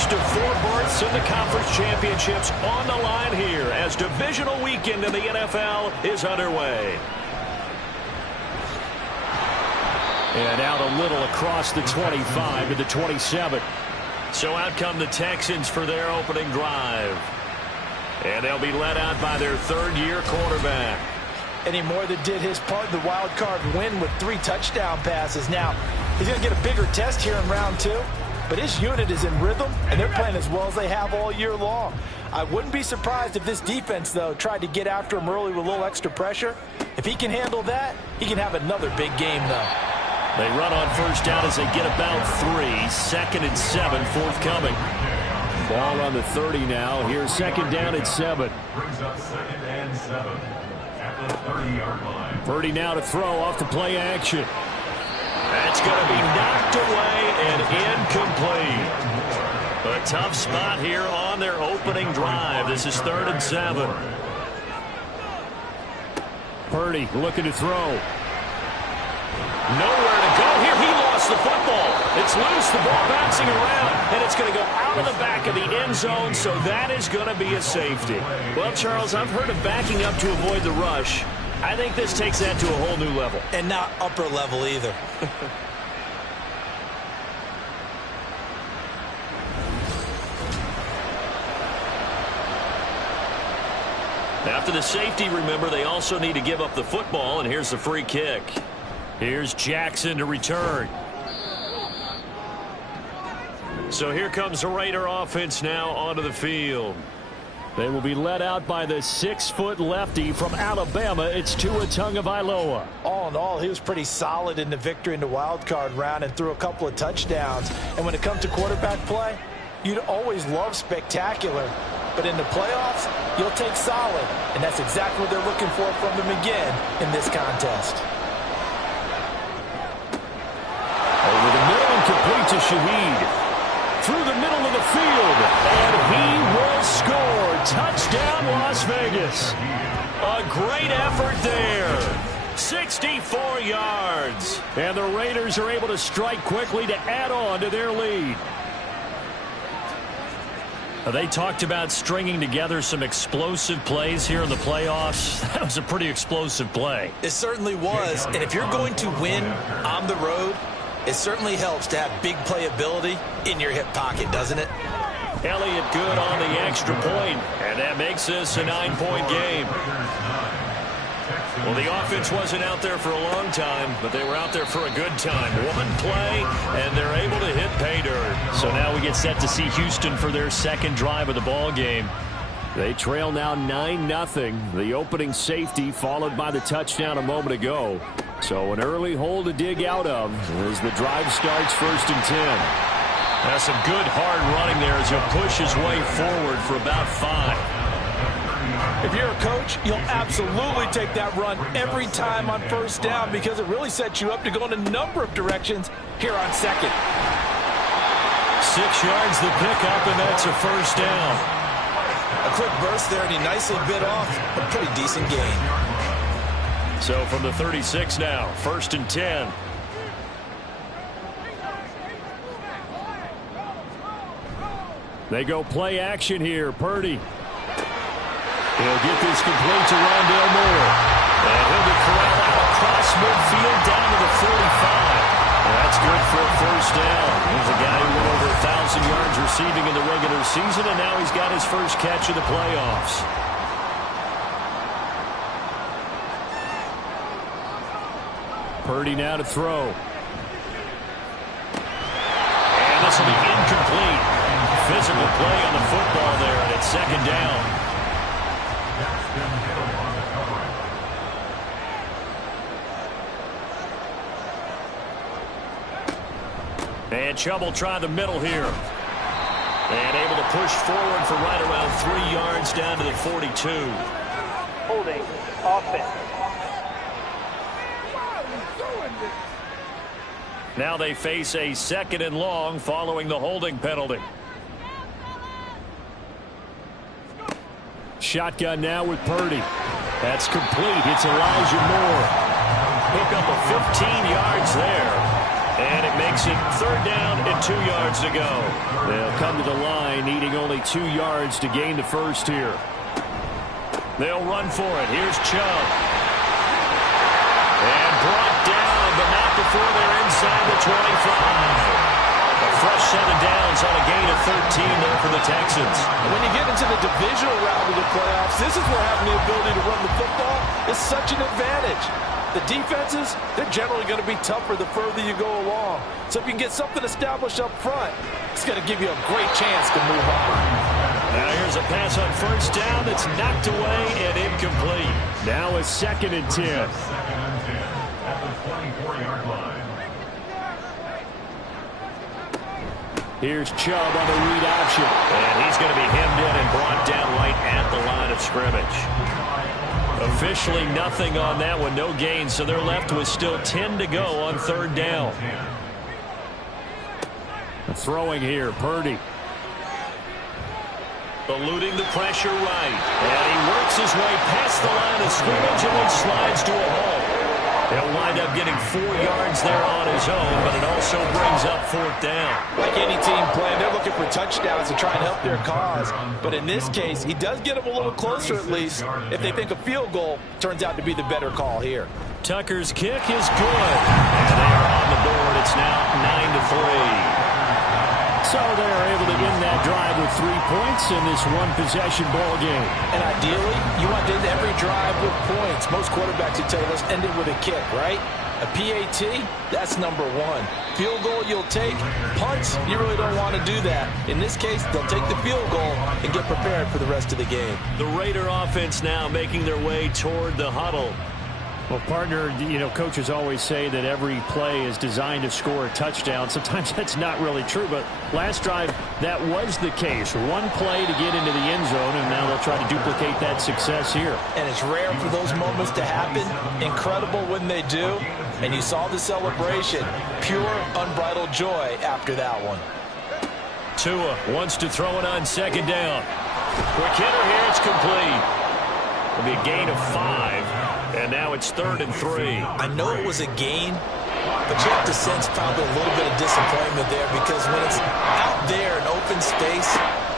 first of 4 berths in the conference championships on the line here as divisional weekend in the NFL is underway. And out a little across the 25 to the 27. So out come the Texans for their opening drive. And they'll be led out by their third-year quarterback. And he more than did his part in the wild card win with 3 touchdown passes. Now, he's going to get a bigger test here in round 2. But his unit is in rhythm, and they're playing as well as they have all year long. I wouldn't be surprised if this defense, though, tried to get after him early with a little extra pressure. If he can handle that, he can have another big game, though. They run on first down as they get about 3. 2nd and 7 forthcoming. Ball on the 30 now. Here's 2nd down at 7. Brings up 2nd and 7 at the 30-yard line. Purdy now to throw off the play action. That's going to be knocked away and incomplete. A tough spot here on their opening drive. This is 3rd and 7. Purdy looking to throw. Nowhere to go here. He lost the football. It's loose. The ball bouncing around, and it's going to go out of the back of the end zone, so that is going to be a safety. Well, Charles, I've heard of backing up to avoid the rush. I think this takes that to a whole new level. And not upper level either. After the safety, remember, they also need to give up the football, and here's the free kick. Here's Jackson to return. So here comes the Raider offense now onto the field. They will be led out by the 6-foot lefty from Alabama. It's Tua Tagovailoa. All in all, he was pretty solid in the victory in the wild card round and threw a couple of touchdowns. And when it comes to quarterback play, you'd always love spectacular. But in the playoffs, you'll take solid. And that's exactly what they're looking for from him again in this contest. Over the middle and complete to Shaheed. Through the middle of the field, and he will score. Touchdown, Las Vegas. A great effort there. 64 yards. And the Raiders are able to strike quickly to add on to their lead. They talked about stringing together some explosive plays here in the playoffs. That was a pretty explosive play. It certainly was. And if you're going to win on the road, it certainly helps to have big playability in your hip pocket, doesn't it? Elliott good on the extra point, and that makes this a 9-point game. Well, the offense wasn't out there for a long time, but they were out there for a good time. One play, and they're able to hit pay dirt. So now we get set to see Houston for their second drive of the ball game. They trail now 9-0. The opening safety followed by the touchdown a moment ago. So an early hole to dig out of as the drive starts 1st and 10. That's some good hard running there as he'll push his way forward for about 5. If you're a coach, you'll absolutely take that run every time on 1st down because it really sets you up to go in a number of directions here on 2nd. 6 yards the pickup, and that's a 1st down. A quick burst there, and he nicely bit off a pretty decent gain. So from the 36 now, 1st and 10. They go play action here. Purdy. He'll get this complete to Rondale Moore. And he'll be corralled out across midfield down to the 45. That's good for a 1st down. He's a guy who went over 1,000 yards receiving in the regular season, and now he's got his first catch of the playoffs. Purdy now to throw. And this will be incomplete. Physical play on the football there, and it's 2nd down. And Chubb try the middle here. And able to push forward for right around 3 yards down to the 42. Holding offense. Now they face a 2nd and long following the holding penalty. Shotgun now with Purdy. That's complete. It's Elijah Moore. Pick up a 15 yards there. And it makes it 3rd down and 2 yards to go. They'll come to the line needing only 2 yards to gain the first here. They'll run for it. Here's Chubb. And brought down, but not before they're inside the 25. A fresh set of downs on a gain of 13 there for the Texans. When you get into the divisional round of the playoffs, this is where having the ability to run the football is such an advantage. The defenses, they're generally going to be tougher the further you go along. So if you can get something established up front, it's going to give you a great chance to move on. Now here's a pass on 1st down that's knocked away and incomplete. Now a 2nd and 10. 2nd and 10 at the 24-yard line. Here's Chubb on the read option. And he's going to be hemmed in and brought down right at the line of scrimmage. Officially nothing on that one, no gain, so they're left with still 10 to go on 3rd down. Throwing here, Purdy. Eluding the pressure right. And he works his way past the line of scrimmage and then slides to a hole. He'll wind up getting 4 yards there on his own, but it also brings up 4th down. Like any team playing, they're looking for touchdowns to try and help their cause. But in this case, he does get them a little closer at least if they think a field goal turns out to be the better call here. Tucker's kick is good. And they are on the board. It's now 9-3. So they're able to end that drive with 3 points in this one-possession ball game. And ideally, you want to end every drive with points. Most quarterbacks would tell you, let's end it with a kick, right? A PAT, that's number 1. Field goal you'll take. Punts, you really don't want to do that. In this case, they'll take the field goal and get prepared for the rest of the game. The Raider offense now making their way toward the huddle. Well, partner, coaches always say that every play is designed to score a touchdown. Sometimes that's not really true, but last drive, that was the case. One play to get into the end zone, and now they'll try to duplicate that success here. And it's rare for those moments to happen. Incredible when they do. And you saw the celebration. Pure, unbridled joy after that one. Tua wants to throw it on 2nd down. Quick hitter here, it's complete. It'll be a gain of 5. And now it's 3rd and 3. I know it was a gain, but you have to sense probably a little bit of disappointment there because when it's out there in open space,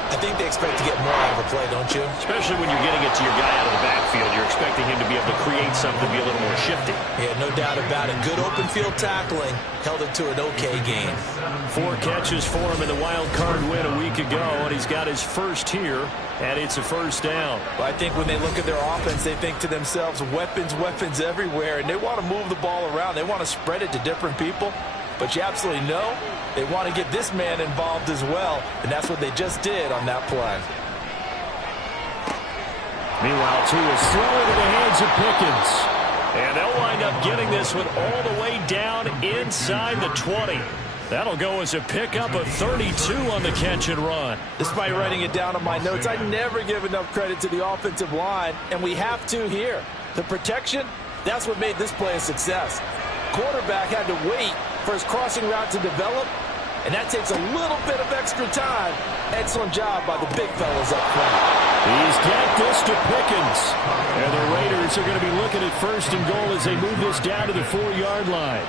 I think they expect to get more out of a play, don't you? Especially when you're getting it to your guy out of the backfield. You're expecting him to be able to create something, be a little more shifty. Yeah, no doubt about it. Good open field tackling held it to an okay gain. 4 catches for him in the wild card win a week ago, and he's got his first here, and it's a 1st down. Well, I think when they look at their offense, they think to themselves, weapons, weapons everywhere, and they want to move the ball around. They want to spread it to different people, but you absolutely know they want to get this man involved as well, and that's what they just did on that play. Meanwhile, Tua's throwing to the hands of Pickens. And they'll wind up getting this one all the way down inside the 20. That'll go as a pickup of 32 on the catch and run. Despite writing it down on my notes, I never give enough credit to the offensive line, and we have to here. The protection, that's what made this play a success. Quarterback had to wait for his crossing route to develop, and that takes a little bit of extra time. Excellent job by the big fellas up front. He's got this to Pickens. And the Raiders are going to be looking at 1st and goal as they move this down to the 4-yard line.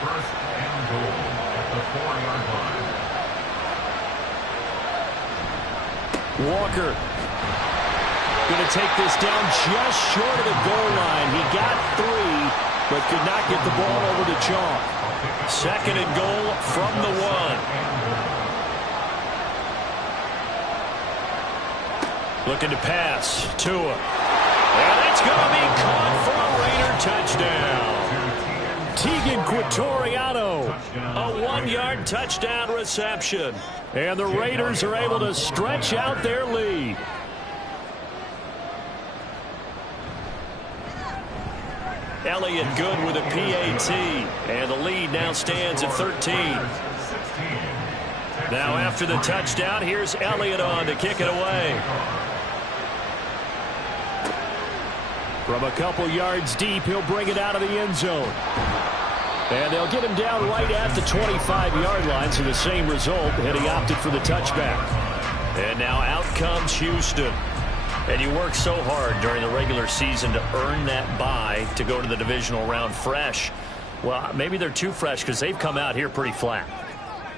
1st and goal at the 4-yard line. Walker going to take this down just short of the goal line. He got 3, but could not get the ball over the chalk. 2nd and goal from the 1. Looking to pass. Tua. And it's going to be caught for a Raider touchdown. Tegan Quattoriano. A 1-yard touchdown reception. And the Raiders are able to stretch out their lead. Elliott good with a PAT. And the lead now stands at 13. Now after the touchdown, here's Elliott on to kick it away. From a couple yards deep, he'll bring it out of the end zone. And they'll get him down right at the 25-yard line, so the same result, and he opted for the touchback. And now out comes Houston. And you work so hard during the regular season to earn that bye to go to the divisional round fresh. Well, maybe they're too fresh because they've come out here pretty flat.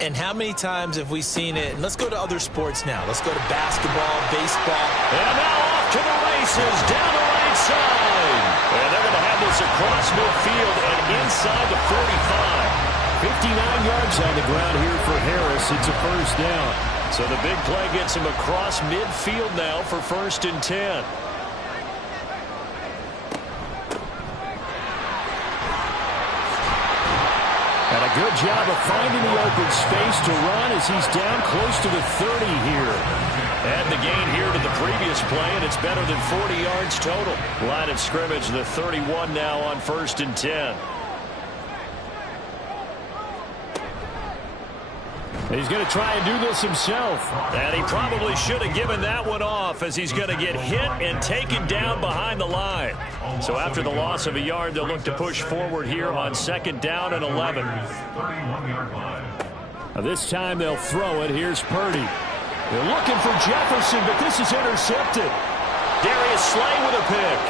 And how many times have we seen it? And let's go to other sports now. Let's go to basketball, baseball. And now off to the races, down the right side. And they're going to have this across midfield and inside the 45. 59 yards on the ground here for Harris. It's a first down. So the big play gets him across midfield now for 1st and 10. And a good job of finding the open space to run as he's down close to the 30 here. And the gain here to the previous play, and it's better than 40 yards total. Line of scrimmage, the 31 now on 1st and 10. He's going to try and do this himself. And he probably should have given that one off as he's going to get hit and taken down behind the line. So after the loss of a yard, they'll look to push forward here on 2nd down and 11. Now this time they'll throw it. Here's Purdy. They're looking for Jefferson, but this is intercepted. Darius Slay with a pick.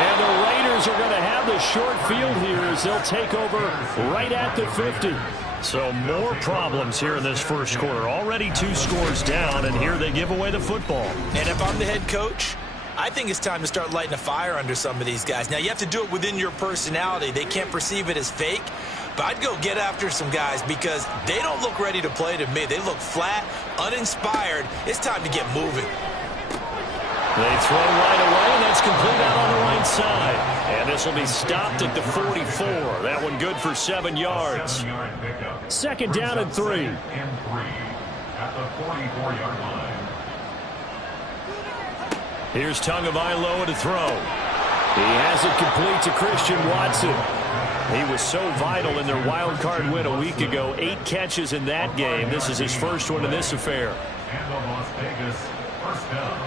And the Raiders are going to have the short field here as they'll take over right at the 50. So more problems here in this first quarter. Already 2 scores down, and here they give away the football. And if I'm the head coach, I think it's time to start lighting a fire under some of these guys. Now, you have to do it within your personality. They can't perceive it as fake. But I'd go get after some guys because they don't look ready to play to me. They look flat, uninspired. It's time to get moving. They throw right away, and that's complete out on the right side. And this will be stopped at the 44. That one good for 7 yards. 2nd down and 3. At the 44-yard line. Here's Tagovailoa to throw. He has it complete to Christian Watson. He was so vital in their wild card win a week ago. 8 catches in that game. This is his first one in this affair. And the Las Vegas first down.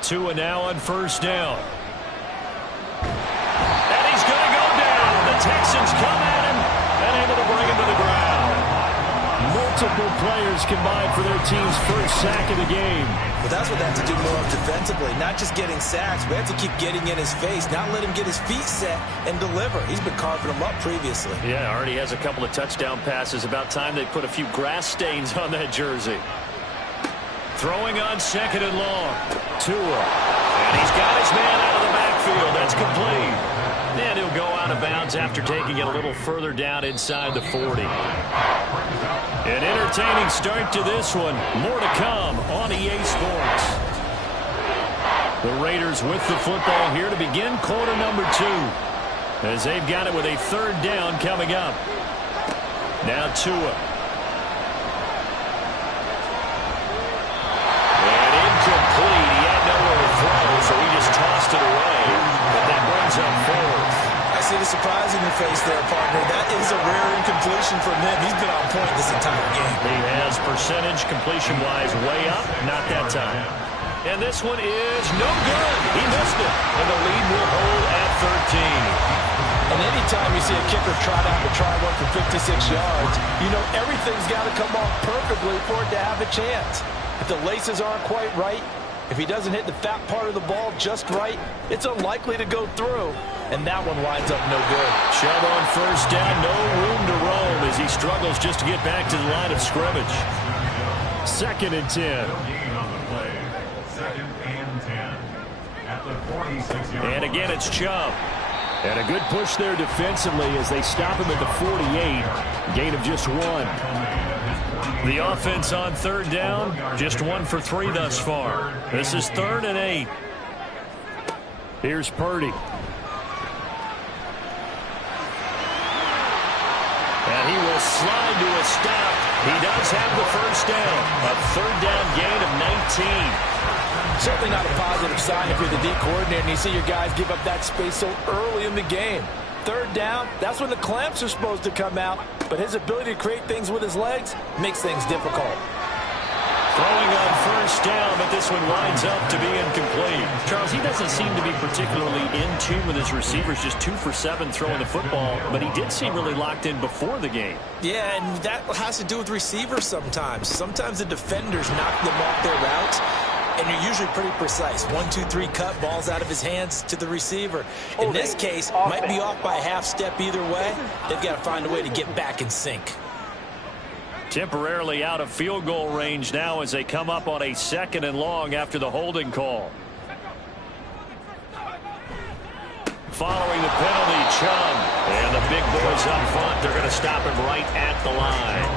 Tua now on 1st down. And he's going to go down. The Texans come at him and able to bring him to the ground. Multiple players combined for their team's first sack of the game. But that's what they have to do more of defensively, not just getting sacks. We have to keep getting in his face, not let him get his feet set and deliver. He's been carving them up previously. Yeah, already has a couple of touchdown passes. About time they put a few grass stains on that jersey. Throwing on 2nd and long. Tua. And he's got his man out of the backfield. That's complete. And he'll go out of bounds after taking it a little further down inside the 40. An entertaining start to this one. More to come on EA Sports. The Raiders with the football here to begin quarter number 2. As they've got it with a 3rd down coming up. Now Tua. Complete. He had nowhere to throw, so he just tossed it away. But that brings up 4th. I see the surprise in your face there, partner. That is a rare incompletion from him. He's been on point this entire game. He has percentage completion-wise way up. Not that time. And this one is no good. He missed it. And the lead will hold at 13. And anytime you see a kicker trot out to try one for 56 yards, you know everything's got to come off perfectly for it to have a chance. If the laces aren't quite right, if he doesn't hit the fat part of the ball just right, it's unlikely to go through. And that one winds up no good. Chubb on 1st down, no room to roam as he struggles just to get back to the line of scrimmage. 2nd and 10. Gain on the play. 2nd and 10. At the 46-yard line. And again, it's Chubb. And a good push there defensively as they stop him at the 48. Gain of just 1. The offense on 3rd down, just 1 for 3 thus far. This is 3rd and 8. Here's Purdy. And he will slide to a stop. He does have the 1st down. A 3rd down gain of 19. Certainly not a positive sign if you're the D coordinator and you see your guys give up that space so early in the game. 3rd down, that's when the clamps are supposed to come out. But his ability to create things with his legs makes things difficult. Throwing on 1st down, but this one winds up to be incomplete. Charles, he doesn't seem to be particularly in tune with his receivers, just 2 for 7 throwing the football, but he did seem really locked in before the game. Yeah, and that has to do with receivers sometimes. Sometimes the defenders knock them off their routes. and you're usually pretty precise. 1, 2, 3 cut, balls out of his hands to the receiver. In this case, might be off by a half step either way. They've got to find a way to get back in sync. Temporarily out of field goal range now as they come up on a 2nd and long after the holding call. Following the penalty, Chung. And the big boys up front, they're going to stop him right at the line.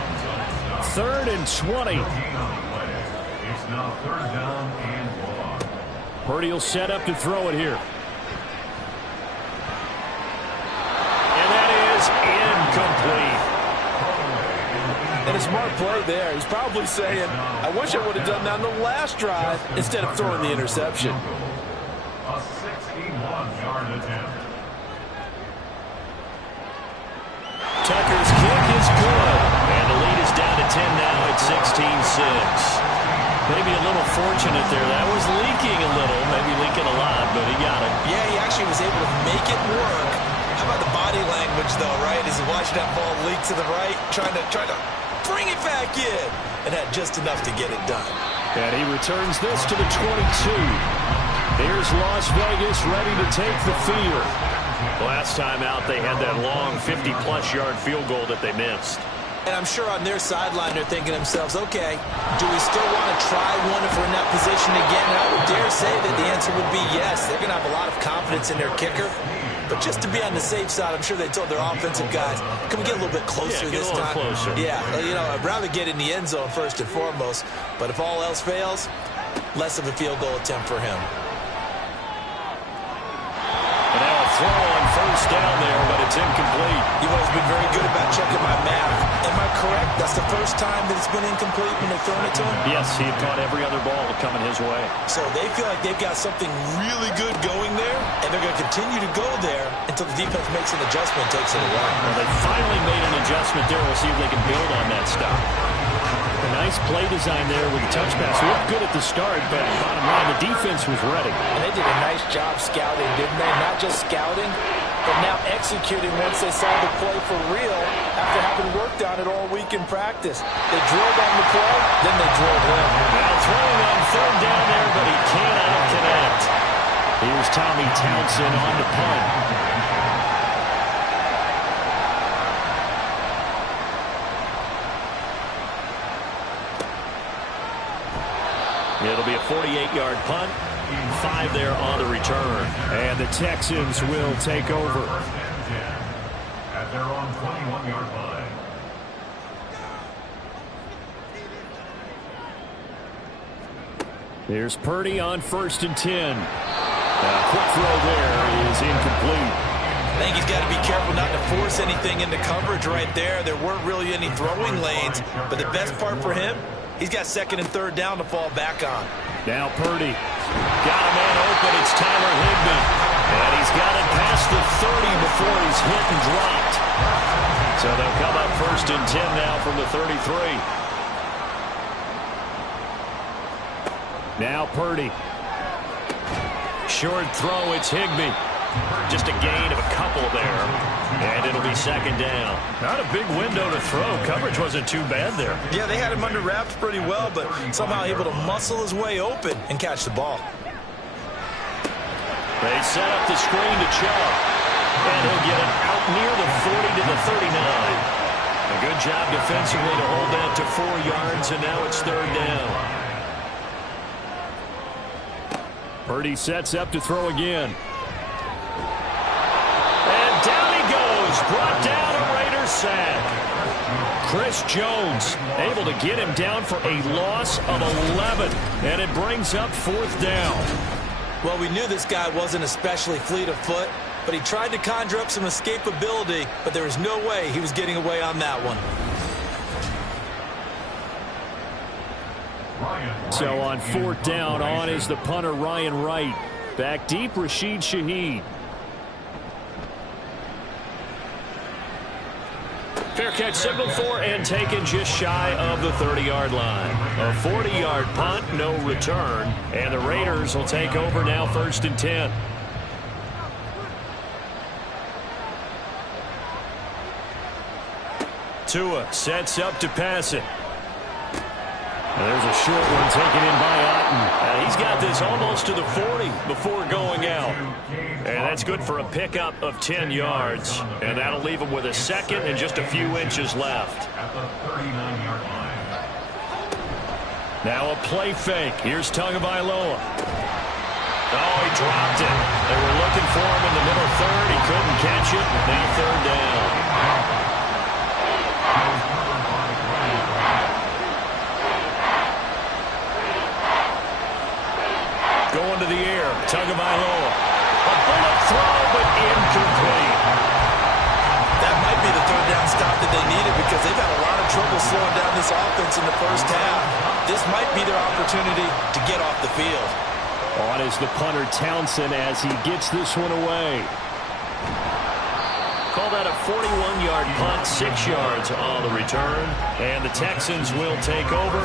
3rd and 20. It's now 3rd down and long. Purdy will set up to throw it here. And that is incomplete. And a smart play there. He's probably saying, I wish I would have done that on the last drive instead of throwing the interception. A 61-yard attempt. Tucker's kick is good. And the lead is down to 10 now at 16-6. Maybe a little fortunate there. That was leaking a little, maybe leaking a lot, but he got it. Yeah, he actually was able to make it work. How about the body language, though, right? As he watched that ball leak to the right, trying to bring it back in, and had just enough to get it done. And he returns this to the 22. Here's Las Vegas ready to take the field. Last time out, they had that long 50-plus yard field goal that they missed. And I'm sure on their sideline they're thinking to themselves, okay, do we still want to try one if we're in that position again? And I would dare say that the answer would be yes. They're going to have a lot of confidence in their kicker. But just to be on the safe side, I'm sure they told their offensive guys, can we get a little bit closer this time? Closer. Yeah, you know, I'd rather get in the end zone first and foremost. But if all else fails, less of a field goal attempt for him. And now a throw on 1st down there, but it's incomplete. You've always been very good about checking my math. Am I correct? That's the first time that it's been incomplete when they've thrown it to him? Yes, he had caught every other ball coming his way. So they feel like they've got something really good going there, and they're going to continue to go there until the defense makes an adjustment and takes it away. Well, they finally made an adjustment there. We'll see if they can build on that stop. A nice play design there with the touch pass. Looked good at the start, but bottom line, the defense was ready. And they did a nice job scouting, didn't they? Not just scouting, but now executing once they saw the play for real after having worked on it all week in practice. They drilled on the play, then they drilled in. Now throwing on 3rd down there, but he cannot connect. Here's Tommy Townsend on the punt. It'll be a 48-yard punt. 5 there on the return. And the Texans will take over. 1st and 10 at their own 21-yard line. Here's Purdy on 1st and 10. A quick throw there is incomplete. I think he's got to be careful not to force anything into coverage right there. There weren't really any throwing lanes, but the best part for him, he's got 2nd and 3rd down to fall back on. Now Purdy. Got a man open. It's Tyler Higbee. And he's got it past the 30 before he's hit and dropped. So they'll come up 1st and 10 now from the 33. Now Purdy. Short throw. It's Higbee. Just a gain of a couple there. And it'll be 2nd down. Not a big window to throw. Coverage wasn't too bad there. Yeah, they had him under wraps pretty well, but somehow able to muscle his way open and catch the ball. They set up the screen to Chubb. And he'll get it out near the 40 to the 39. A good job defensively to hold that to 4 yards, and now it's 3rd down. Purdy sets up to throw again. And down he goes. Brought down a Raider sack. Chris Jones able to get him down for a loss of 11. And it brings up 4th down. Well, we knew this guy wasn't especially fleet of foot, but he tried to conjure up some escapability, but there was no way he was getting away on that one. So on 4th down, on is the punter Ryan Wright. Back deep, Rashid Shaheed. Fair catch signaled for and taken just shy of the 30-yard line. A 40-yard punt, no return. And the Raiders will take over now 1st and 10. Tua sets up to pass it. There's a short one taken in by Otten. He's got this almost to the 40 before going out. And that's good for a pickup of 10 yards. And that'll leave him with a second and just a few inches left. At the 39-yard line. Now a play fake. Here's Tagovailoa. Oh, he dropped it. They were looking for him in the middle third. He couldn't catch it. Now third down. Going to the air. Tagovailoa. A bullet throw, but incomplete. That might be the third down stop that they needed because they've had a lot of trouble slowing down this offense in the first half. This might be their opportunity to get off the field. On is the punter Townsend as he gets this one away. Call that a 41-yard punt, 6 yards on the return. And the Texans will take over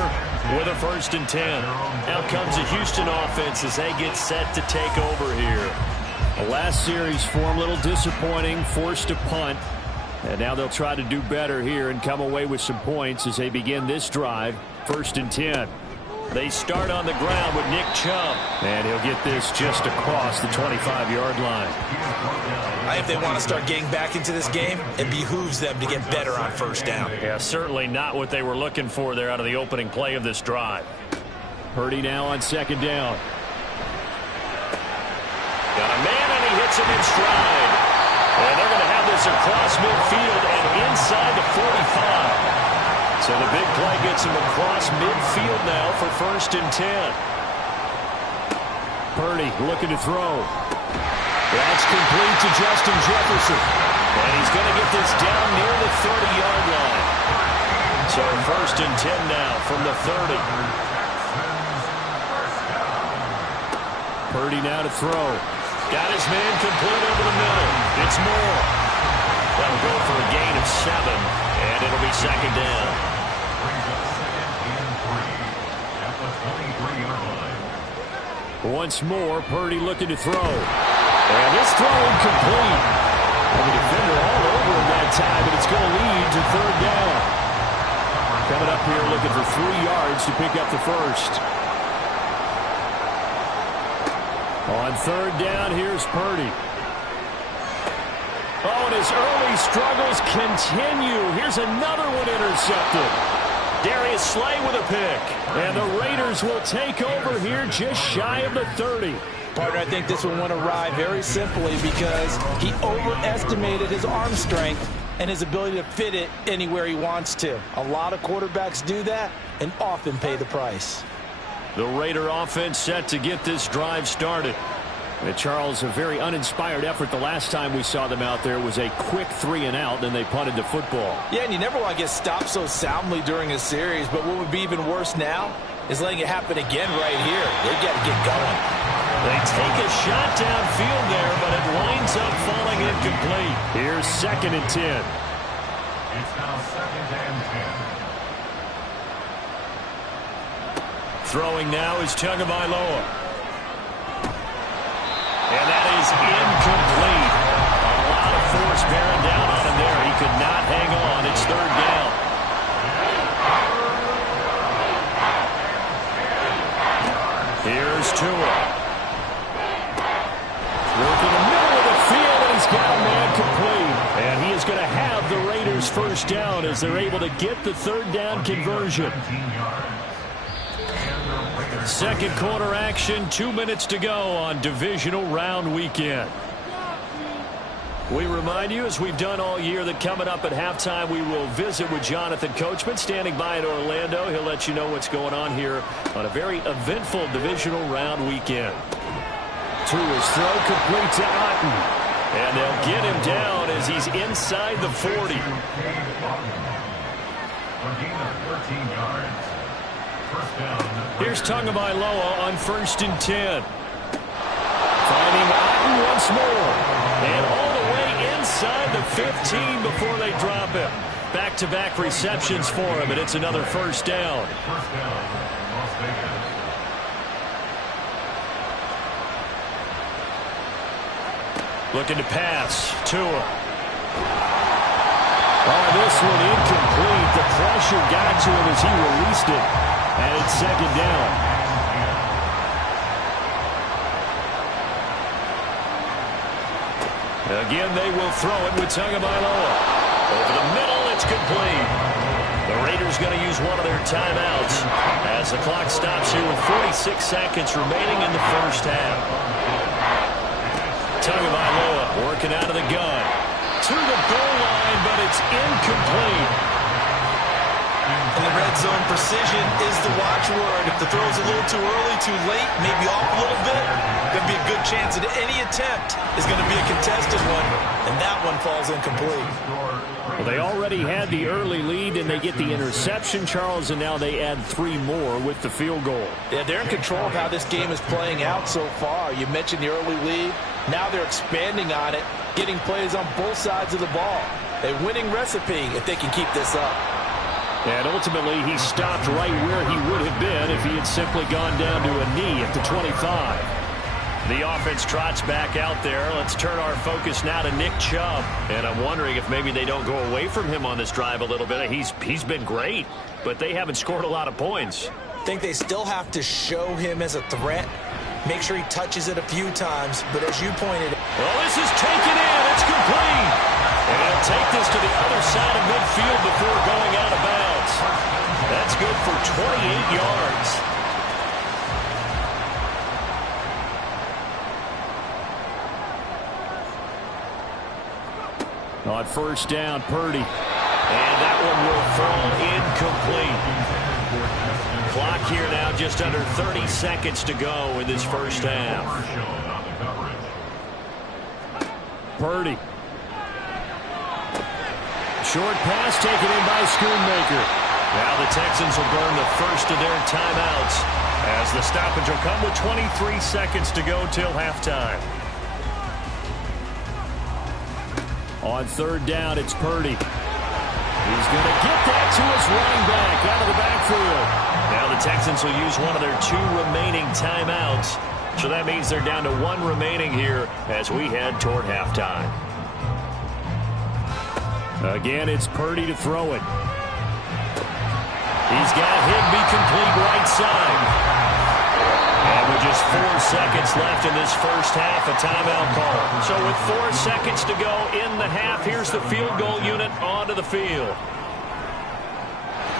with a 1st and 10. Out comes the Houston offense as they get set to take over here. The last series for them, a little disappointing, forced a punt. And now they'll try to do better here and come away with some points as they begin this drive. 1st and 10. They start on the ground with Nick Chubb. And he'll get this just across the 25-yard line. If they want to start getting back into this game, it behooves them to get better on 1st down. Yeah, certainly not what they were looking for there out of the opening play of this drive. Purdy now on 2nd down. Got a man, and he hits him in stride. And they're going to have this across midfield and inside the 45. So the big play gets him across midfield now for 1st and 10. Purdy looking to throw. That's complete to Justin Jefferson. And he's going to get this down near the 30-yard line. So 1st and 10 now from the 30. Purdy now to throw. Got his man complete over the middle. It's Moore. That'll go for a gain of 7. And it'll be 2nd down. Once more, Purdy looking to throw. And this throw incomplete. And the defender all over him that time, but it's going to lead to 3rd down. Coming up here looking for 3 yards to pick up the 1st. On 3rd down, here's Purdy. Oh, and his early struggles continue. Here's another one intercepted. Darius Slay with a pick. And the Raiders will take over here just shy of the 30. Partner, I think this one went awry very simply because he overestimated his arm strength and his ability to fit it anywhere he wants to. A lot of quarterbacks do that and often pay the price. The Raider offense set to get this drive started. And Charles, a very uninspired effort the last time we saw them out there was a quick 3-and-out, then they punted the football. Yeah, and you never want to get stopped so soundly during a series, but what would be even worse now is letting it happen again right here. They got to get going. They take a shot downfield there, but it winds up falling incomplete. Here's 2nd and 10. It's now 2nd and 10. Throwing now is Tagovailoa. And that is incomplete. A lot of force bearing down on him there. He could not hang on. It's 3rd down. Here's Tua. Working the middle of the field, and he's got a man complete. And he is going to have the Raiders 1st down as they're able to get the 3rd down conversion. 2nd quarter action, 2 minutes to go on divisional round weekend. We remind you, as we've done all year, that coming up at halftime, we will visit with Jonathan Coachman, standing by in Orlando. He'll let you know what's going on here on a very eventful divisional round weekend. Tua's throw complete to Otten. And they'll get him down as he's inside the 40. A gain of 13 yards. 1st down. Here's Tagovailoa on 1st and 10. Finding Otten once more. And all the way inside the 15 before they drop him. Back-to-back receptions for him, and it's another 1st down. 1st down, Las Vegas. Looking to pass. Tua. Oh, this one incomplete. The pressure got to him as he released it. And it's second down. Again, they will throw it with Tagovailoa. Over the middle, it's complete. The Raiders going to use one of their timeouts as the clock stops here with 46 seconds remaining in the first half. Tagovailoa working out of the gun. To the goal line, but it's incomplete. In the red zone, precision is the watchword. If the throw's a little too early, too late, maybe off a little bit, going to be a good chance that any attempt is going to be a contested one, and that one falls incomplete. Well, they already had the early lead, and they get the interception, Charles, and now they add 3 more with the field goal. Yeah, they're in control of how this game is playing out so far. You mentioned the early lead. Now they're expanding on it, getting plays on both sides of the ball. A winning recipe if they can keep this up. And ultimately, he stopped right where he would have been if he had simply gone down to a knee at the 25. The offense trots back out there. Let's turn our focus now to Nick Chubb. And I'm wondering if maybe they don't go away from him on this drive a little bit. He's been great, but they haven't scored a lot of points. I think they still have to show him as a threat. Make sure he touches it a few times. But as you pointed out, well, this is taken in. It's complete. And he'll take this to the other side of midfield before going out of bounds. That's good for 28 yards. On first down, Purdy. And that one will fall incomplete. Clock here now just under 30 seconds to go in this first half. Purdy. Short pass taken in by Schoonmaker. Now the Texans will burn the first of their timeouts as the stoppage will come with 23 seconds to go till halftime. On third down, it's Purdy. He's going to get that to his running back out of the backfield. Now the Texans will use one of their 2 remaining timeouts. So that means they're down to 1 remaining here as we head toward halftime. Again, it's Purdy to throw it. He's got Higbee complete right side. And with just 4 seconds left in this first half, a timeout call. So with 4 seconds to go in the half, here's the field goal unit onto the field.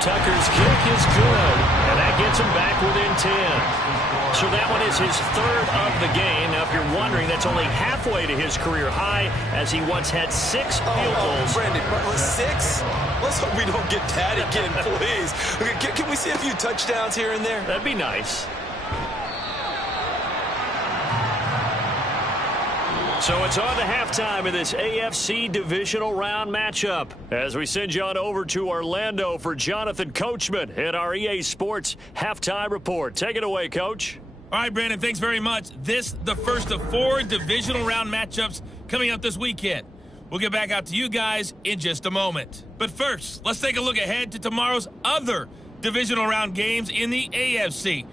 Tucker's kick is good, and that gets him back within 10. So that one is his 3rd of the game. Now, if you're wondering, that's only halfway to his career high, as he once had 6 field goals. Brandon, 6? Let's hope we don't get that again, please. Okay, can we see a few touchdowns here and there? That'd be nice. So it's on to halftime in this AFC divisional round matchup as we send you on over to Orlando for Jonathan Coachman in our EA Sports Halftime Report. Take it away, Coach. All right, Brandon, thanks very much. This the first of 4 divisional round matchups coming up this weekend. We'll get back out to you guys in just a moment. But first, let's take a look ahead to tomorrow's other divisional round games in the AFC.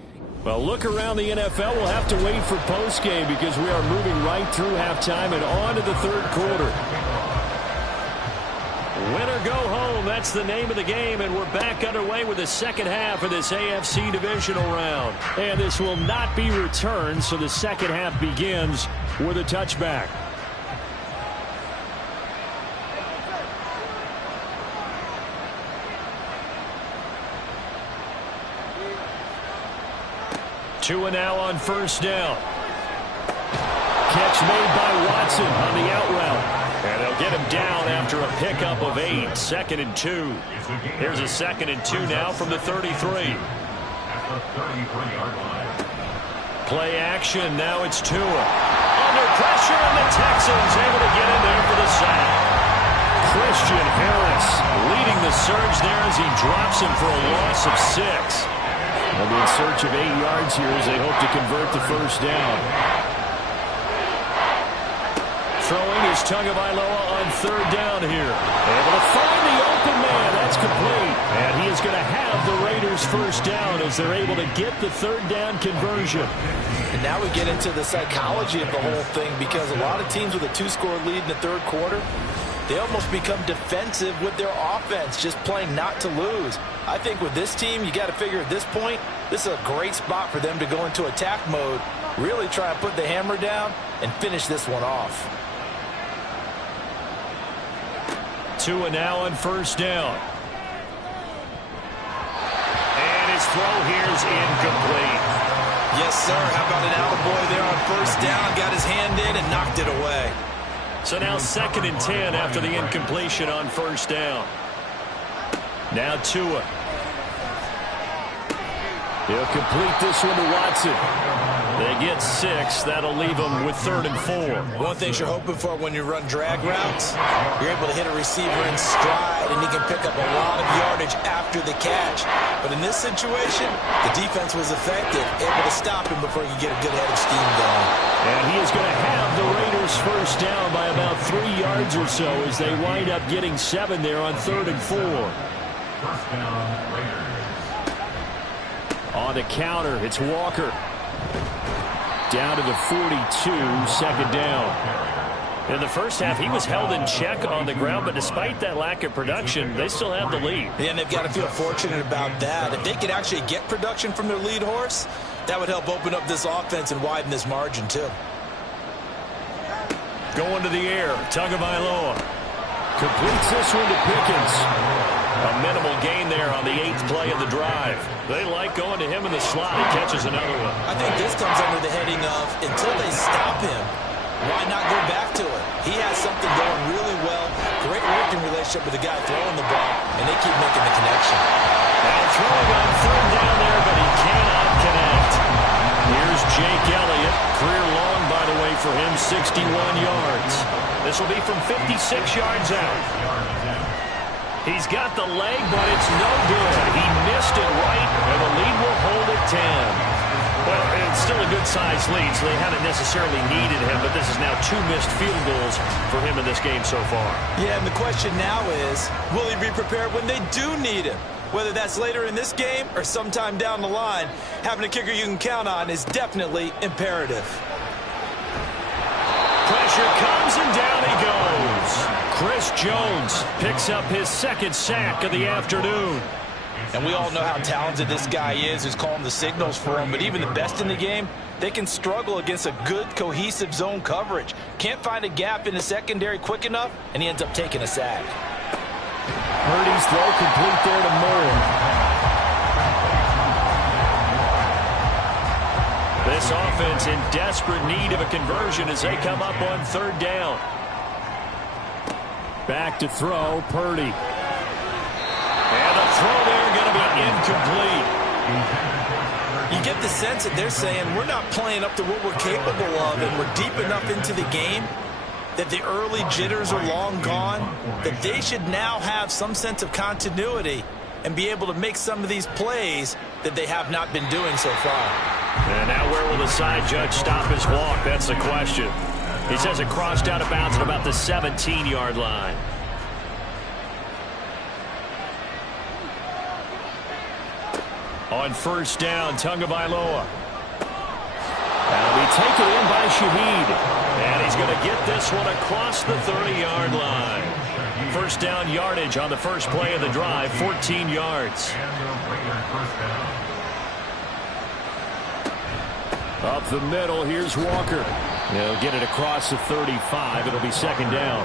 Well, look around the NFL. We'll have to wait for postgame because we are moving right through halftime and on to the 3rd quarter. Win or go home, that's the name of the game, and we're back underway with the second half of this AFC divisional round. And this will not be returned, so the second half begins with a touchback. Two and now on first down. Catch made by Watson on the out route. And they'll get him down after a pickup of 8. 2nd and 2. Here's a 2nd and 2 now from the 33. Play action. Now it's Tua. Under pressure, and the Texans able to get in there for the sack. Christian Harris leading the surge there as he drops him for a loss of 6. They'll be in search of 8 yards here as they hope to convert the first down. Throwing is Tagovailoa on third down here. Able to find the open man. That's complete. And he is going to have the Raiders first down as they're able to get the third down conversion. And now we get into the psychology of the whole thing because a lot of teams with a 2-score lead in the 3rd quarter, they almost become defensive with their offense, just playing not to lose. I think with this team, you got to figure at this point, this is a great spot for them to go into attack mode, really try and put the hammer down and finish this one off. Tua now on first down. And his throw here is incomplete. Yes, sir. How about an attaboy there on first down? Got his hand in and knocked it away. So now 2nd and 10 after the incompletion on first down. Now Tua. He'll complete this one to Watson. They get 6. That'll leave them with 3rd and 4. One thing you're hoping for when you run drag routes, you're able to hit a receiver in stride, and he can pick up a lot of yardage after the catch. But in this situation, the defense was effective, able to stop him before he could get a good head of steam going. And he is going to have the Raiders first down by about 3 yards or so as they wind up getting 7 there on 3rd and 4. First down, Raiders. On the counter, it's Walker. Down to the 42, 2nd down. In the first half, he was held in check on the ground, but despite that lack of production, they still have the lead. Yeah, and they've got to feel fortunate about that. If they could actually get production from their lead horse, that would help open up this offense and widen this margin, too. Going to the air, Tagovailoa. Completes this one to Pickens. A minimal gain there on the 8th play of the drive. They like going to him in the slot. He catches another one. I think this comes under the heading of, until they stop him, why not go back to it? He has something going really well. Great working relationship with the guy throwing the ball, and they keep making the connection. And throwing on 3rd down there, but he cannot connect. Here's Jake Elliott. Career long, by the way, for him, 61 yards. This will be from 56 yards out. He's got the leg, but it's no good. He missed it right, and the lead will hold at 10. Well, it's still a good-sized lead, so they haven't necessarily needed him, but this is now 2 missed field goals for him in this game so far. Yeah, and the question now is, will he be prepared when they do need him? Whether that's later in this game or sometime down the line, having a kicker you can count on is definitely imperative. Pressure comes, and down he goes. Chris Jones picks up his 2nd sack of the afternoon. And we all know how talented this guy is, who's calling the signals for him. But even the best in the game, they can struggle against a good, cohesive zone coverage. Can't find a gap in the secondary quick enough, and he ends up taking a sack. Purdy's throw complete there to Moore. This offense in desperate need of a conversion as they come up on 3rd down. Back to throw, Purdy. And the throw there going to be incomplete. You get the sense that they're saying we're not playing up to what we're capable of, and we're deep enough into the game that the early jitters are long gone, that they should now have some sense of continuity and be able to make some of these plays that they have not been doing so far. And now where will the side judge stop his walk? That's the question. He says it crossed out of bounds at about the 17-yard line. On first down, Tagovailoa. That'll be taken in by Shaheed. And he's going to get this one across the 30-yard line. First down yardage on the first play of the drive, 14 yards. Up the middle, here's Walker. He'll get it across the 35. It'll be 2nd down.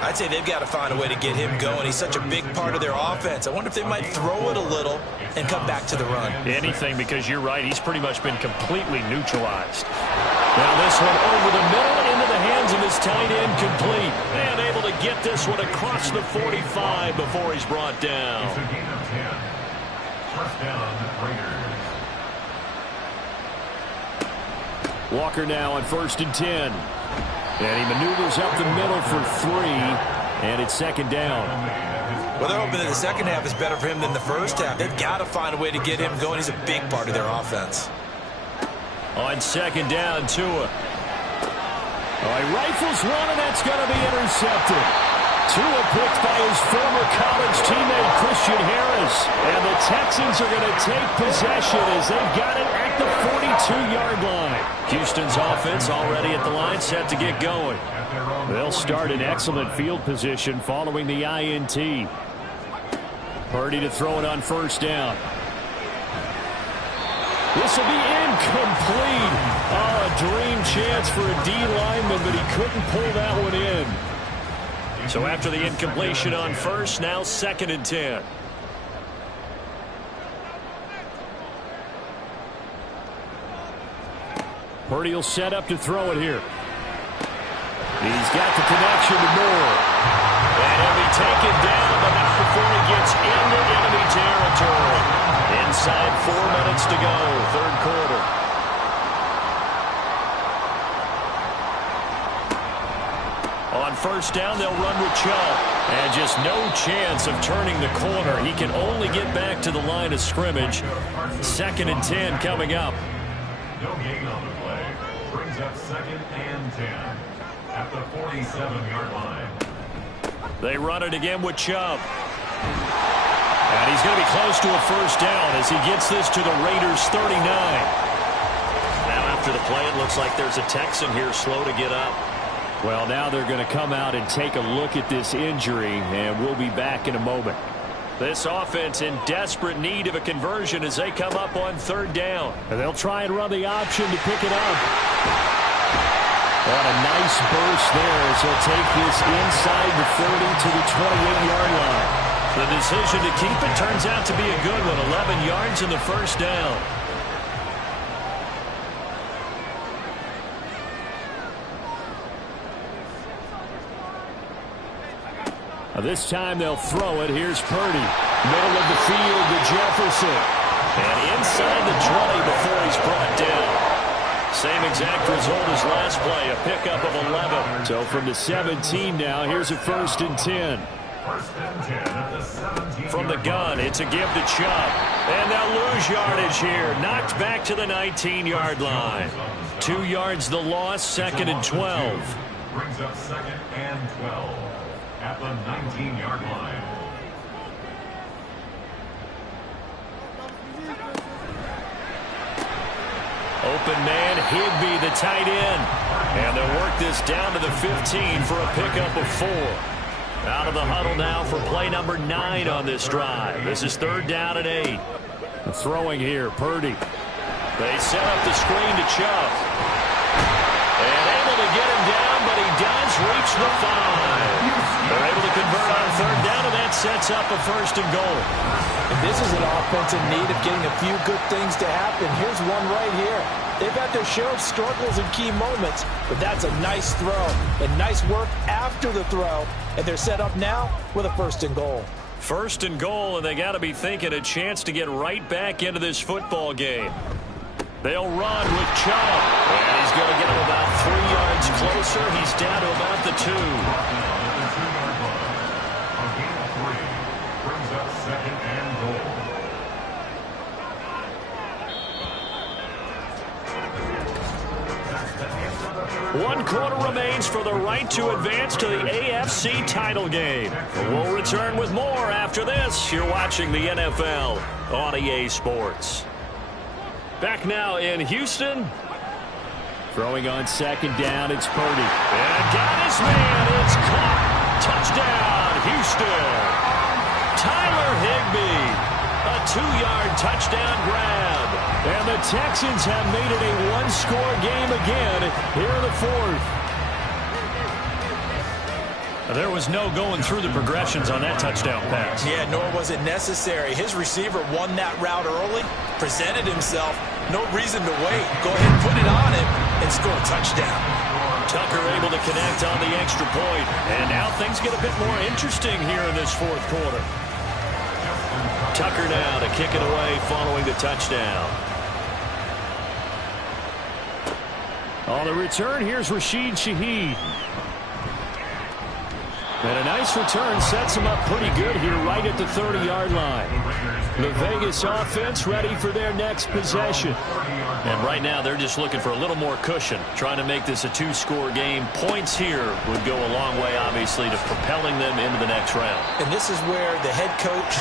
I'd say they've got to find a way to get him going. He's such a big part of their offense. I wonder if they might throw it a little and come back to the run. Anything, because you're right. He's pretty much been completely neutralized. Now this one over the middle and into the hands of his tight end, complete. And able to get this one across the 45 before he's brought down. It's a gain of 10. First down, Raiders. Walker now on 1st and 10. And he maneuvers up the middle for 3. And it's 2nd down. Well, they're hoping that the second half is better for him than the first half. They've got to find a way to get him going. He's a big part of their offense. On 2nd down, Tua. All right, rifles one, and that's going to be intercepted. Tua picked by his former college teammate Christian Harris. And the Texans are going to take possession as they've got it at the 42-yard line. Houston's offense already at the line, set to get going. They'll start in excellent field position following the INT. Purdy to throw it on first down. This will be incomplete. Oh, a dream chance for a D lineman, but he couldn't pull that one in. So after the incompletion on first, now 2nd and 10. Purdy will set up to throw it here. He's got the connection to Moore. And he'll be taken down, but not before he gets into enemy territory. Inside 4 minutes to go, third quarter. On first down, they'll run with Chubb. And just no chance of turning the corner. He can only get back to the line of scrimmage. 2nd and 10 coming up. No gain on the play. Brings up 2nd and 10 at the 47-yard line. They run it again with Chubb. And he's going to be close to a first down as he gets this to the Raiders' 39. Now after the play, it looks like there's a Texan here slow to get up. Well, now they're going to come out and take a look at this injury, and we'll be back in a moment. This offense in desperate need of a conversion as they come up on third down. And they'll try and run the option to pick it up. What a nice burst there as they'll take this inside the 30 to the 28-yard line. The decision to keep it turns out to be a good one. 11 yards in the first down. This time they'll throw it. Here's Purdy. Middle of the field to Jefferson. And inside the 20 before he's brought down. Same exact result as last play, a pickup of 11. So from the 17 now, here's a 1st and 10. 1st and 10 at the 17. From the gun, it's a give to Chubb. And they'll lose yardage here. Knocked back to the 19-yard line. 2 yards the loss, 2nd and 12. Brings up 2nd and 12 at the 19-yard line. Open man, Higbee, the tight end. And they'll work this down to the 15 for a pickup of 4. Out of the huddle now for play number 9 on this drive. This is 3rd down and 8. The throwing here, Purdy. They set up the screen to Chubb. And able to get him down, but he does reach the 5. They're able to convert on 3rd down, and that sets up a 1st and goal. And this is an offense in need of getting a few good things to happen. Here's one right here. They've had their share of struggles in key moments, but that's a nice throw and nice work after the throw. And they're set up now with a 1st and goal. 1st and goal, and they got to be thinking a chance to get right back into this football game. They'll run with Chubb. And he's going to get him about 3 yards closer. He's down to about the 2. A gain of 3 brings up 2nd and goal. One quarter remains for the right to advance to the AFC title game. We'll return with more after this. You're watching the NFL on EA Sports. Back now in Houston. Throwing on 2nd down, it's Purdy. And got his man. It's caught. Touchdown, Houston. Tyler Higbee. A 2-yard touchdown grab. And the Texans have made it a 1-score game again here in the 4th. There was no going through the progressions on that touchdown pass. Yeah, nor was it necessary. His receiver won that route early, presented himself. No reason to wait. Go ahead and put it on him and score a touchdown. Tucker able to connect on the extra point. And now things get a bit more interesting here in this 4th quarter. Tucker now to kick it away following the touchdown. On the return, here's Rashid Shaheed. And a nice return sets him up pretty good here right at the 30-yard line. The Vegas offense ready for their next possession. And right now they're just looking for a little more cushion, trying to make this a two-score game. Points here would go a long way, obviously, to propelling them into the next round. And this is where the head coach,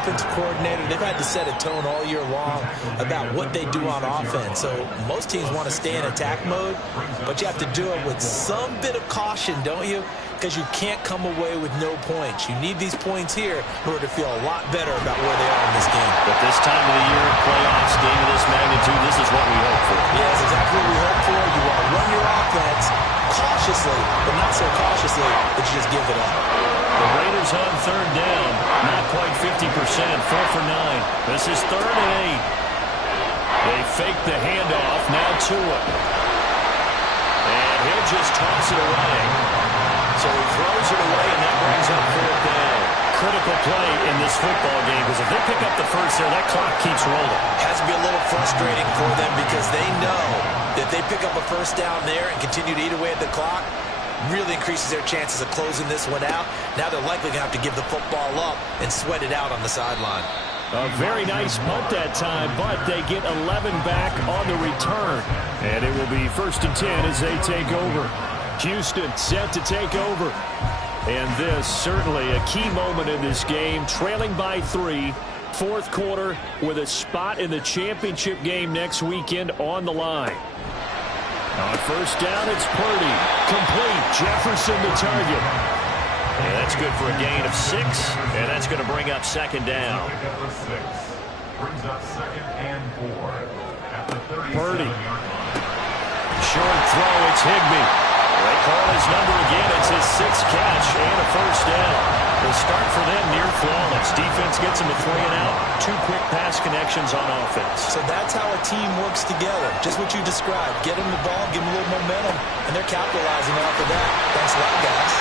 offensive coordinator, they've had to set a tone all year long about what they do on offense. So most teams want to stay in attack mode, but you have to do it with some bit of caution, don't you? Because you can't come away with no points. You need these points here in order to feel a lot better about where they are in this game. But this time of the year, playoffs, game of this magnitude, this is what we hope for. Yeah, that's exactly what we hope for. You want to run your offense cautiously, but not so cautiously that you just give it up. The Raiders on third down, not quite 50%, 4 for 9. This is 3rd and 8. They fake the handoff, now Tua. And he'll just toss it away. So he throws it away, and that brings up 4th down. Critical play in this football game, because if they pick up the first there, that clock keeps rolling. Has to be a little frustrating for them because they know that if they pick up a first down there and continue to eat away at the clock, really increases their chances of closing this one out. Now they're likely going to have to give the football up and sweat it out on the sideline. A very nice punt that time, but they get 11 back on the return. And it will be 1st and 10 as they take over. Houston set to take over. And this certainly a key moment in this game, trailing by 3, 4th quarter with a spot in the championship game next weekend on the line. On 1st down, it's Purdy. Complete. Jefferson the target. And that's good for a gain of 6, and that's going to bring up 2nd down. Brings up 2nd and 4 at the 37-yard Purdy. line. Short throw, it's Higbee. They call his number again. It's his 6th catch and a 1st down. The start for them near flawless. Defense gets him a 3 and out. 2 quick pass connections on offense. So that's how a team works together. Just what you described. Get them the ball, give them a little momentum, and they're capitalizing off of that. Thanks a lot, guys.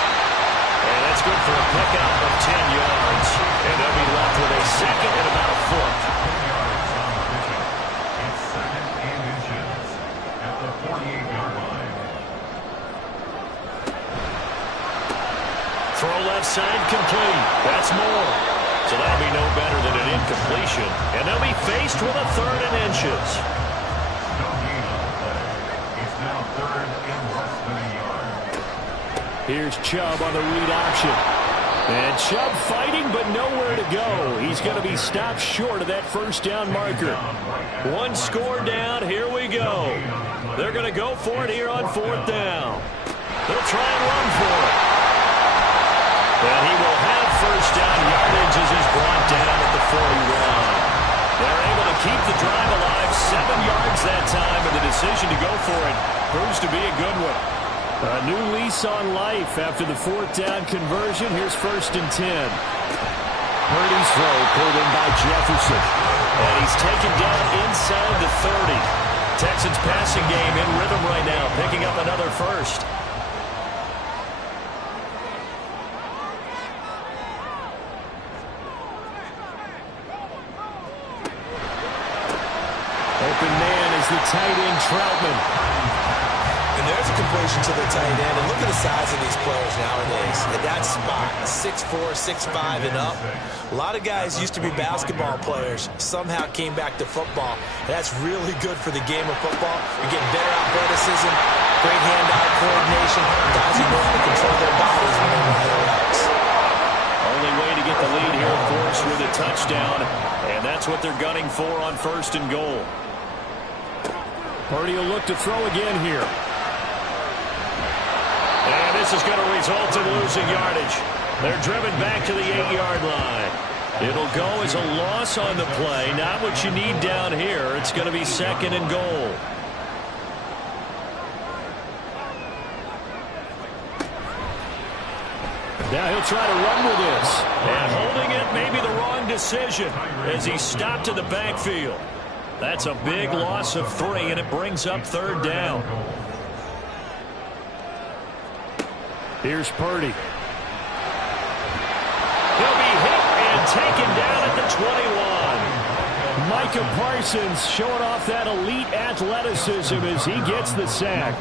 And that's good for a pickup of 10 yards. And they'll be left with a 2nd and about a foot. 10 yards on the pickup. It's 2nd and inches at the 48-yard line. Throw left side complete. That's more. So that'll be no better than an incompletion. And they'll be faced with a 3rd and inches. No gain on the play. It's now 3rd and less than a yard. Here's Chubb on the read option. And Chubb fighting, but nowhere to go. He's going to be stopped short of that 1st down marker. 1 score down. Here we go. They're going to go for it here on 4th down. They'll try and run for it. And he will have 1st down yardage as he's brought down at the 41. They're able to keep the drive alive, 7 yards that time, and the decision to go for it proves to be a good one. A new lease on life after the 4th down conversion. Here's 1st and 10. Purdy's throw pulled in by Jefferson. And he's taken down inside the 30. Texans passing game in rhythm right now, picking up another 1st. Open man is the tight end, Troutman. And there's a completion to the tight end. And look at the size of these players nowadays. At that spot, 6'4", 6'5", and up. A lot of guys used to be basketball players, somehow came back to football. And that's really good for the game of football. You're getting better athleticism, great hand-eye coordination. Guys who know how to control their bodies when they run their routes. Only way to get the lead here, of course, with a touchdown. And that's what they're gunning for on 1st and goal. Purdy will look to throw again here. And this is going to result in losing yardage. They're driven back to the 8-yard line. It'll go as a loss on the play. Not what you need down here. It's going to be 2nd and goal. Now he'll try to run with this. And holding it may be the wrong decision as he's stopped in the backfield. That's a big loss of 3, and it brings up 3rd down. Here's Purdy. He'll be hit and taken down at the 21. Micah Parsons showing off that elite athleticism as he gets the sack.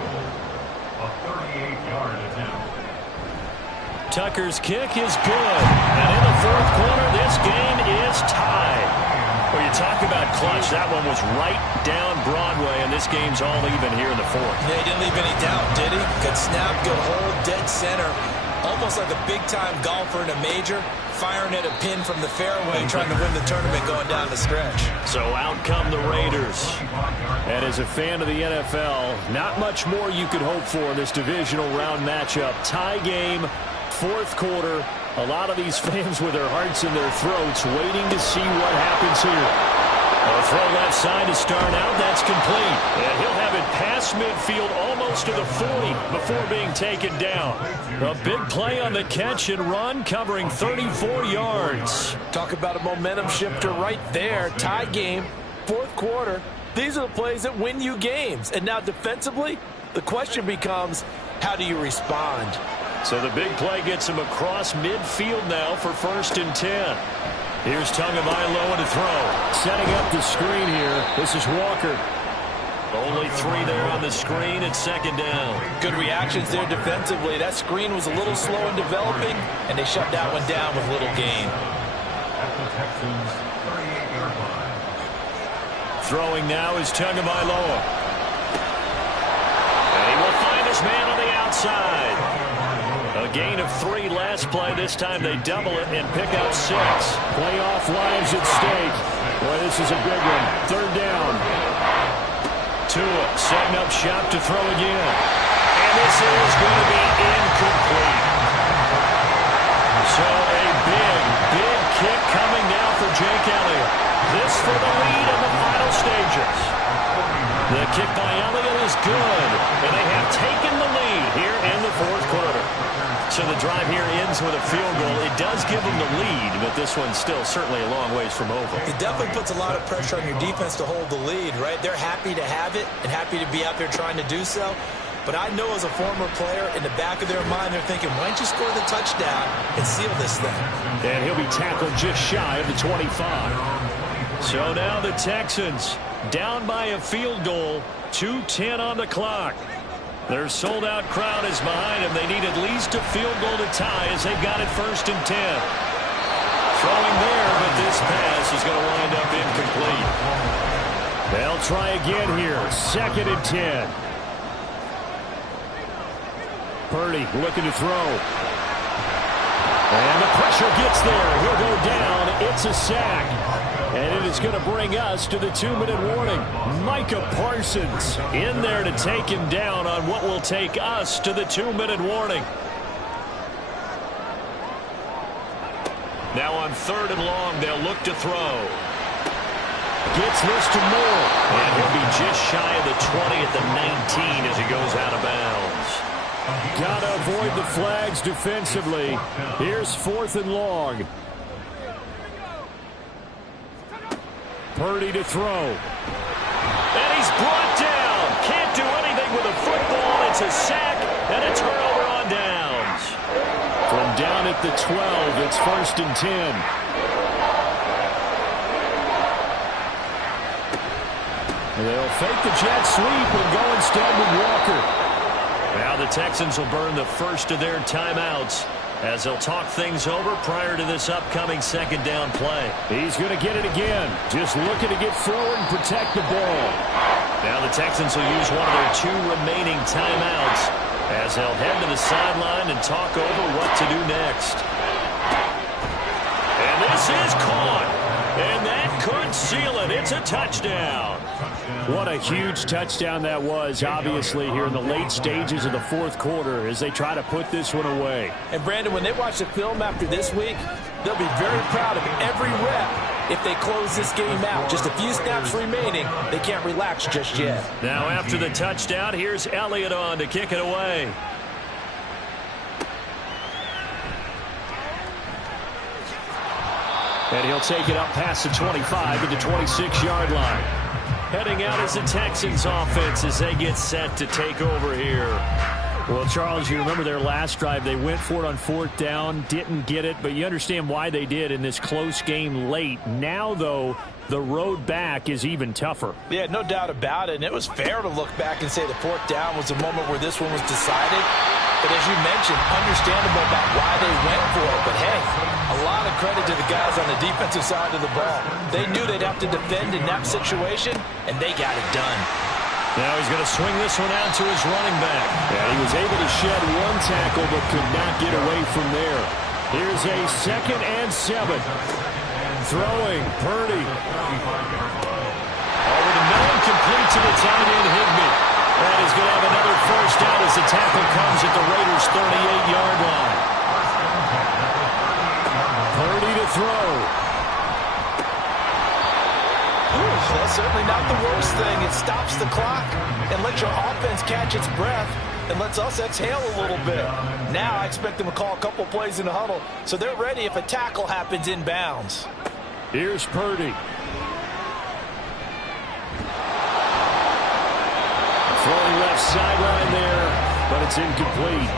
A 38-yard attempt. Tucker's kick is good. And in the fourth quarter, this game is tied. Well, you talk about clutch. That one was right down Broadway, and this game's all even here in the fourth. Yeah, he didn't leave any doubt, did he? Good snap, good hold, dead center. Almost like a big-time golfer in a major, firing at a pin from the fairway, trying to win the tournament going down the stretch. So out come the Raiders. And as a fan of the NFL, not much more you could hope for in this divisional round matchup. Tie game, fourth quarter. A lot of these fans with their hearts in their throats waiting to see what happens here. A throw left side to start out. That's complete. And he'll have it past midfield almost to the 40 before being taken down. A big play on the catch and run, covering 34 yards. Talk about a momentum shifter right there. Tie game, fourth quarter. These are the plays that win you games. And now defensively, the question becomes, how do you respond? So the big play gets him across midfield now for 1st and 10. Here's Tagovailoa to throw. Setting up the screen here. This is Walker. Only 3 there on the screen at 2nd down. Good reactions there defensively. That screen was a little slow in developing, and they shut that one down with little gain. At the Texans' 38-yard line. Throwing now is Tagovailoa. And he will find his man on the outside. A gain of 3 last play. This time they double it and pick up 6. Playoff lives at stake. Boy, this is a big one. 3rd down. Tua setting up shop to throw again. And this is going to be incomplete. So a big kick coming now for Jake Elliott. This for the lead in the final stages. The kick by Elliott is good. And they have taken the lead here in the fourth quarter. So the drive here ends with a field goal. It does give them the lead, but this one's still certainly a long ways from over. It definitely puts a lot of pressure on your defense to hold the lead, right? They're happy to have it and happy to be out there trying to do so. But I know as a former player, in the back of their mind, they're thinking, why don't you score the touchdown and seal this thing? And he'll be tackled just shy of the 25. So now the Texans down by a field goal, 2:10 on the clock. Their sold-out crowd is behind them. They need at least a field goal to tie as they've got it 1st and 10. Throwing there, but this pass is going to wind up incomplete. They'll try again here. 2nd and 10. Purdy looking to throw. And the pressure gets there. He'll go down. It's a sack. And it is going to bring us to the 2-minute warning. Micah Parsons in there to take him down on what will take us to the 2-minute warning. Now on 3rd and long, they'll look to throw. Gets this to Moore. And he'll be just shy of the 20 at the 19 as he goes out of bounds. Got to avoid the flags defensively. Here's 4th and long. Purdy to throw. And he's brought down. Can't do anything with a football. It's a sack and a turnover on downs. From down at the 12, it's 1st and 10. They'll fake the jet sweep and go instead with Walker. Now the Texans will burn the first of their timeouts as they'll talk things over prior to this upcoming 2nd down play. He's going to get it again. Just looking to get forward and protect the ball. Now the Texans will use one of their 2 remaining timeouts as they'll head to the sideline and talk over what to do next. And this is caught. And that could seal it. It's a touchdown. What a huge touchdown that was, obviously, here in the late stages of the fourth quarter as they try to put this one away. And, Brandon, when they watch the film after this week, they'll be very proud of every rep if they close this game out. Just a few snaps remaining. They can't relax just yet. Now, after the touchdown, here's Elliott on to kick it away. And he'll take it up past the 25 to the 26-yard line. Heading out as the Texans offense as they get set to take over here. Well, Charles, you remember their last drive. They went for it on 4th down, didn't get it, but you understand why they did in this close game late. Now, though, the road back is even tougher. Yeah, no doubt about it. And it was fair to look back and say the 4th down was the moment where this one was decided. But as you mentioned, understandable about why they went for it. But hey, a lot of credit to the guys on the defensive side of the ball. They knew they'd have to defend in that situation, and they got it done. Now he's going to swing this one out to his running back. And he was able to shed one tackle but could not get away from there. Here's a 2nd and 7. Throwing, Purdy. Over the middle, complete to the tight end, Higbee. And he's going to have another first down as the tackle comes at the Raiders' 38-yard line. Purdy to throw. That's certainly not the worst thing. It stops the clock and lets your offense catch its breath and lets us exhale a little bit. Now I expect them to call a couple plays in the huddle so they're ready if a tackle happens inbounds. Here's Purdy. Throwing left sideline there, but it's incomplete.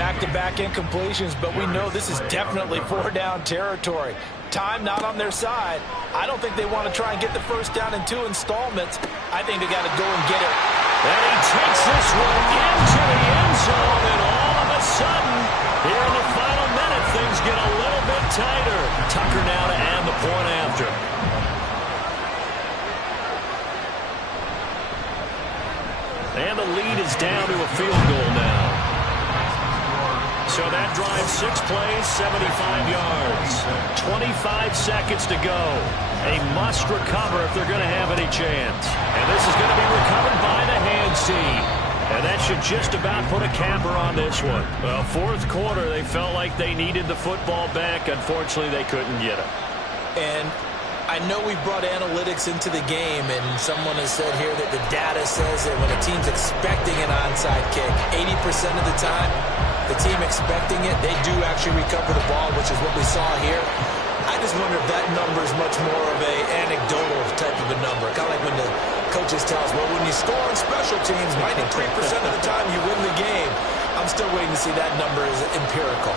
Back-to-back incompletions, but we know this is definitely 4-down territory. Time not on their side. I don't think they want to try and get the first down in 2 installments. I think they got to go and get it. And he takes this one into the end zone, and all of a sudden, here in the final minute, things get a little bit tighter. Tucker now to add the point after. And the lead is down to a field goal now. So that drives 6 plays, 75 yards. 25 seconds to go. A must recover if they're going to have any chance. And this is going to be recovered by the hands team. And that should just about put a capper on this one. Well, 4th quarter, they felt like they needed the football back. Unfortunately, they couldn't get it. And I know we brought analytics into the game, and someone has said here that the data says that when a team's expecting an onside kick, 80% of the time, the team expecting it, they do actually recover the ball, which is what we saw here. I just wonder if that number is much more of an anecdotal type of a number. Kind of like when the coaches tell us, well, when you score on special teams, 93% of the time you win the game. I'm still waiting to see that number is empirical.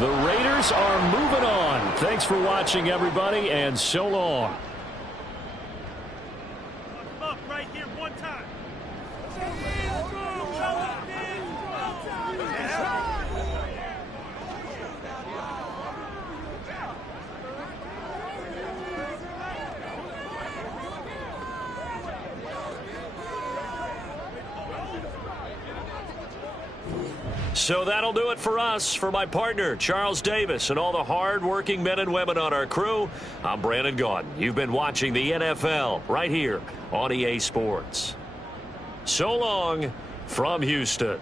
The Raiders are moving on. Thanks for watching, everybody, and so long. Up right here, one time. So that'll do it for us. For my partner, Charles Davis, and all the hard-working men and women on our crew, I'm Brandon Gaudin. You've been watching the NFL right here on EA Sports. So long from Houston.